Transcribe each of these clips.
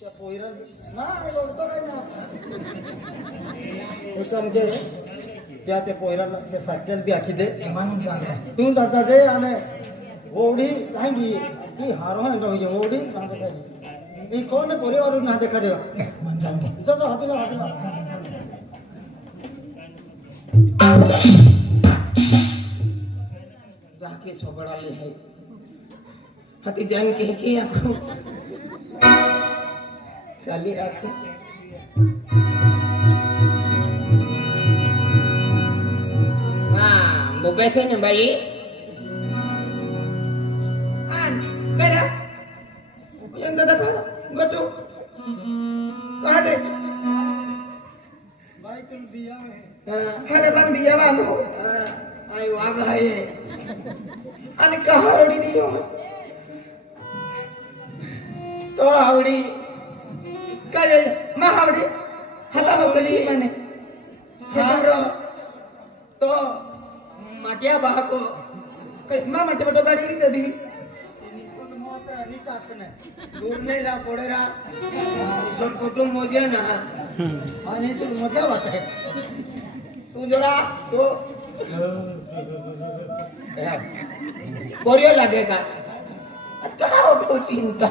त्या पोईरा नाही ओळखतो काय ना समजे त्या ते पोईराला ते सायकल बी आखी दे तू जाता दे आणि ओढी काहींगी ती हारो आहे म्हणजे ओढी सांगते काय ही कोण पोरीवर ना देखा दे चलो हातीला हातीला जाके सोबड़ाली है हती जान के किया चाली आके हाँ वो कैसे ने भाई मेरा yang dadak gatu कहाँ दे भाई तुम बिया में अरे बन बिया वालो आई वाग है आणि कहाँ रोडी नहीं हो तो आवडी काय मा आवडी हाता मोकली माने हारो तो माटिया बाको मा माटे बटो गाडी की कधी दूर नहीं ला पड़ेगा सब कुटुंब मजा ना आणि तू मजा वाटते तू जरा तो कोरियो लगेगा अच्छा हो तो चिंता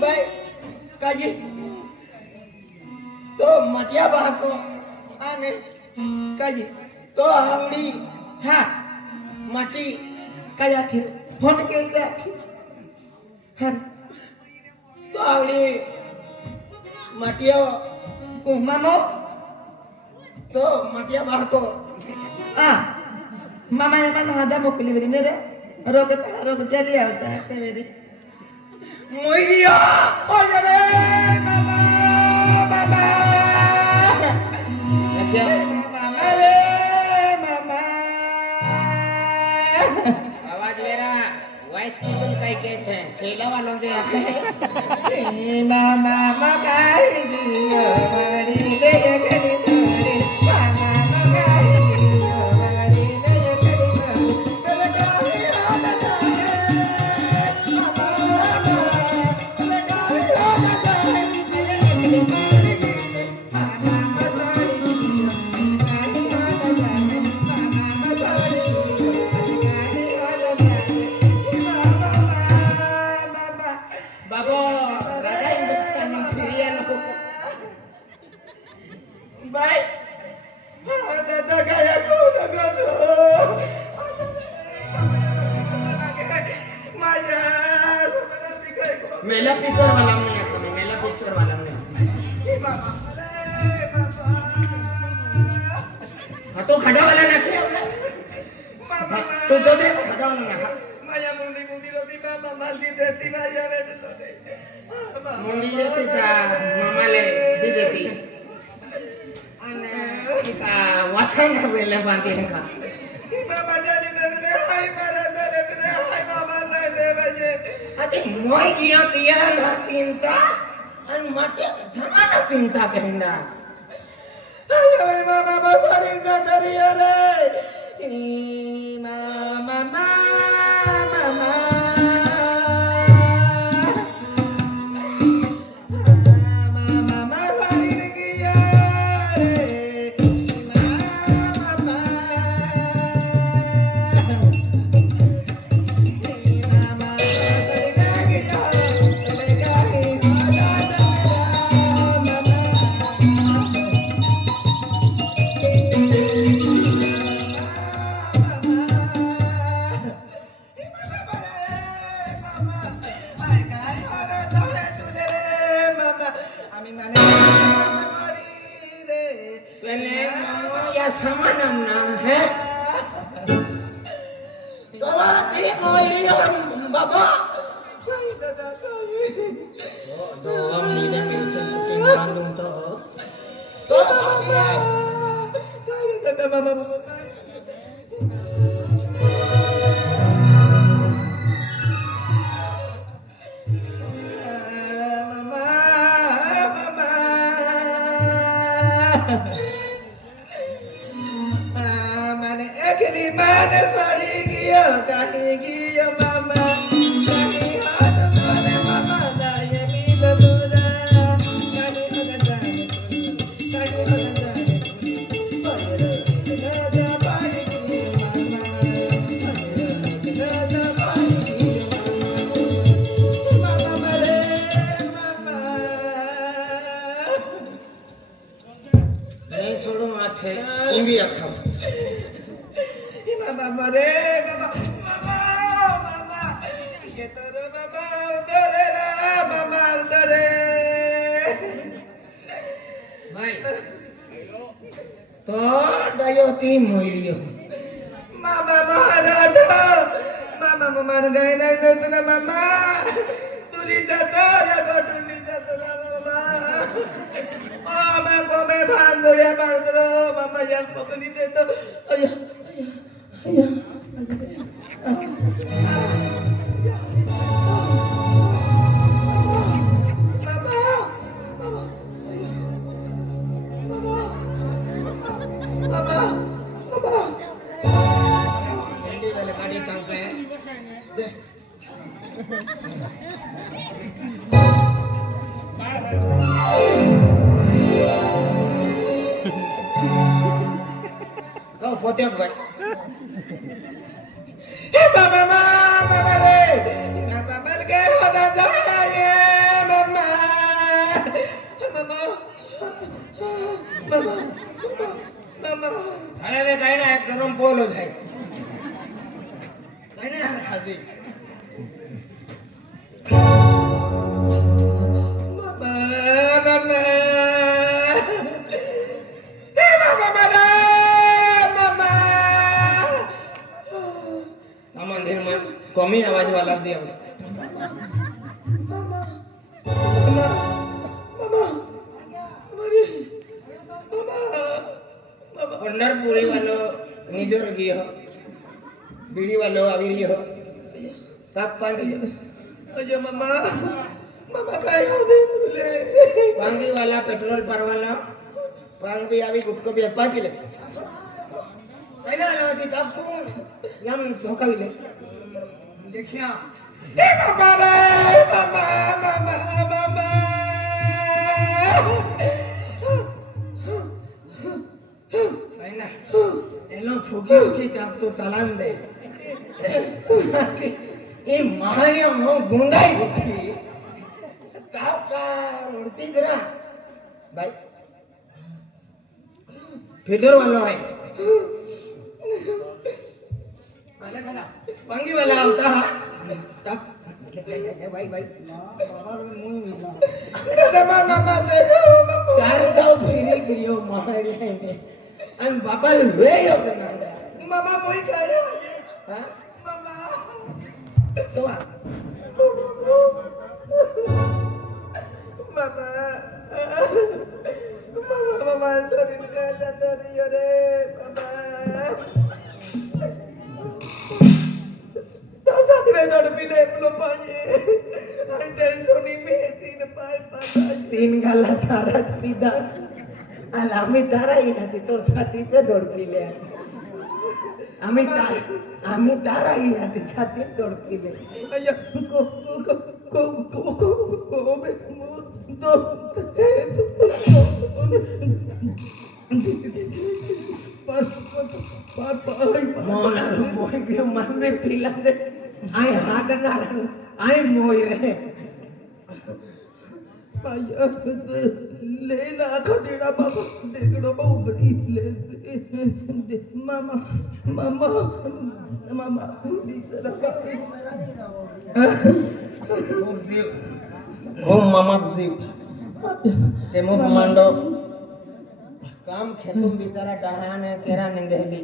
भाई काजी तो मटिया बाको आने काजी तो आवडी हाँ माटी काया फिर फोन के क्या हाँ तो आवडी माटिया को मामो तो माटिया बाको मामा ये मन आधा मोकली बरी ने रे रोके चली आता है मेरी मोइया ओ जरे मामा बाबा क्या अरे मामा आवाज मेरा वॉइस कुछ कई कहते हैं छेला वालों के आते हैं मामा मगाई दियो बड़ी दे गड़ी तोरे मामा मगाई दियो बड़ी दे गड़ी तोरे काहे आना जाए मामा तोरे काहे आना जाए मामा मगाई दियो काहे आना जाए मामा मगाई दियो काहे आना जाए बाबा राजा हिंदुस्तान में फिरिया लो बाय दादा गया को लगो माया मेला पिक्चर वाला में मेला पिक्चर वाला में तो खड़ा वाला ना तो दो दे खड़ा वाला ना माया मुंडी रोटी मामा मालदी देती माया बेटे मुंडी देती था मामा ले दी देती अने kita wasan बेले बांधी का मामा जानी दे हाय मारा दे हाय मामा रे दे बजे अति मोय किया किया ना चिंता अन माटे समान चिंता करिंदा अरे मामा बसारी का करिया रे मामा मामा Mana ekli mana sari giya kahi giya mama kahi hada mama mama da ye mi da mama re mama mama gitu mama udare ra mama udare baik to dayo ti moirio mama marada mama margai na na mama tuli jata ya tuli jata mama mama kome bando ya bando mama yang pokoni deto ayah ayah kau foto buat mama mama re mama malke hoda jaya mama mama mama mama अरे काय ना एक गरम बोल हो जाए काय ना खाजी mama mama मंदिर में कमी आवाज वाला दिया पंडरपुरी वालों निजोर गियो बीड़ी वालों आविरी हो सब पांगी अजय मम्मा मम्मा काय हो गए तुले पांगी वाला पेट्रोल पर वाला पांगी आवी गुटको भी पांगी ले कैला लो दी तब यम धोखा भी ले देखिया ए मम्मा रे मम्मा मम्मा मम्मा कैला एलो फुगी उठी तब तो तलान दे ये महारिया मो गुंडाई उठी का उड़ती जरा भाई फिदर वाला है पंगी वाला होता है तब भाई भाई मामा देखो चार दाव फिरी गियो महारी में अन बाबा वे हो करना मामा मोई खाया हां मामा तो मामा मामा शरीर का जाता रियो रे मामा तीन गाला सारा पीदा आमी तारा ही हाथी तो छाती पे दौड़ पी ले आमी तारा ही हाथी छाती पे दौड़ पी ले अया मन में पीला से आए हाथ आए मोई रहे ले ला खडेड़ा बाबा देखड़ो बहु बड़ी ले मामा मामा मामा ओम मामा बुद्धि तेमो कमांडो काम खेतुम बिचारा डहान है केरा निंदेली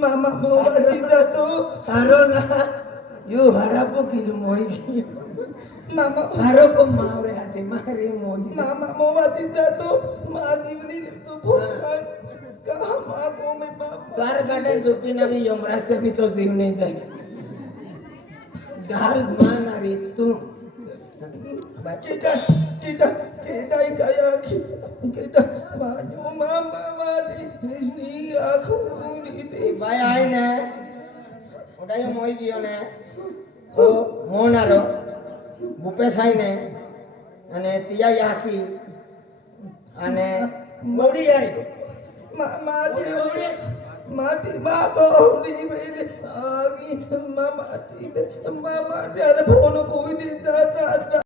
मामा मोवा जीता तो सारो ना यू हरापो किलो मोई मामा हारो को मावरे आते मारे मोई मामा मोवा जीता तो मां जीवनी तो भोगान कहां मां को में बाप कार गार्डन दुपी नवी यमराज से भी तो जीव नहीं जाए डाल मान आवी तू kita kaya kita maju mama mati ini aku ini भाई आए ने उड़ा ये मोई दियो ने तो मोना रो भूपेश आई ने अने तिया याकी अने मोड़ी आई माटी बाबा उड़ी मेरे आगी मामा ती मामा जाने फोन कोई नहीं जाता